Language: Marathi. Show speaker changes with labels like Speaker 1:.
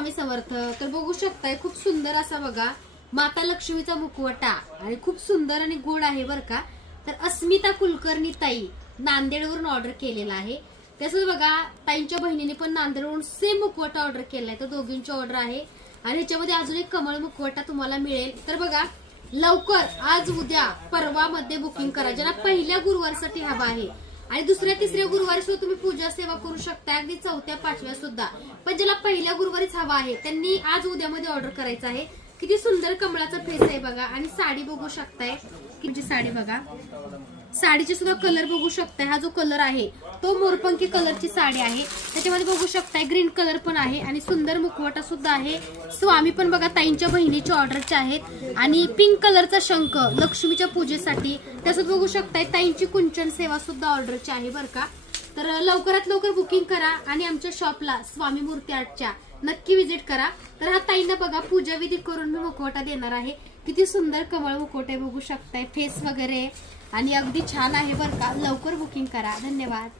Speaker 1: स्वामी समर्थ. तर बघू शकताय खूप सुंदर असा बघा माता लक्ष्मीचा मुखवटा. आणि खूप सुंदर आणि गोड आहे बरं का. तर अस्मिता कुलकर्णी ताई नांदेडवरून ऑर्डर केलेला आहे. तसंच बघा ताईंच्या बहिणीने पण नांदेडवरून सेम मुखवटा ऑर्डर केलाय. तर दोघींची ऑर्डर आहे. आणि ह्याच्यामध्ये अजून एक कमळ मुखवटा तुम्हाला मिळेल. तर बघा लवकर आज उद्या परवा मध्ये बुकिंग करा. ज्यांना पहिल्या गुरुवारसाठी हवा आहे. आणि दुसऱ्या तिसऱ्या गुरुवारी सुद्धा तुम्ही पूजा सेवा करू शकता अगदी चौथ्या पाचव्या सुद्धा. पण ज्याला पहिल्या गुरुवारीच हवा आहे त्यांनी आज उद्यामध्ये ऑर्डर करायचं आहे. किती सुंदर कमळाचा फेस आहे बघा. आणि साडी बघू शकताय. किती म्हणजे साडी बघा. साडीचे सुद्धा कलर बघू शकताय. हा जो कलर आहे तो मोरपंखी कलरची साडी आहे. त्याच्यामध्ये बघू शकताय ग्रीन कलर पण आहे आणि सुंदर मुखवटा सुद्धा आहे. स्वामी पण बघा ताईंच्या बहिणीच्या ऑर्डरचे आहेत. आणि पिंक कलरचा शंख लक्ष्मीच्या पूजेसाठी. त्यासोबत बघू शकताय ताईंची कुंचन सेवा सुद्धा ऑर्डरची आहे बरं का. तर लवकरात लवकर बुकिंग करा आणि आमच्या शॉपला स्वामी मूर्ती आर्टच्या नक्की विजिट करा. तर हा ताईंना बघा पूजा विधी करून मी मुखवटा देणार आहे. किती सुंदर कमळ मुखवटे बघू शकताय फेस वगैरे. आणि अगदी छान आहे बरं का. लवकर बुकिंग करा. धन्यवाद.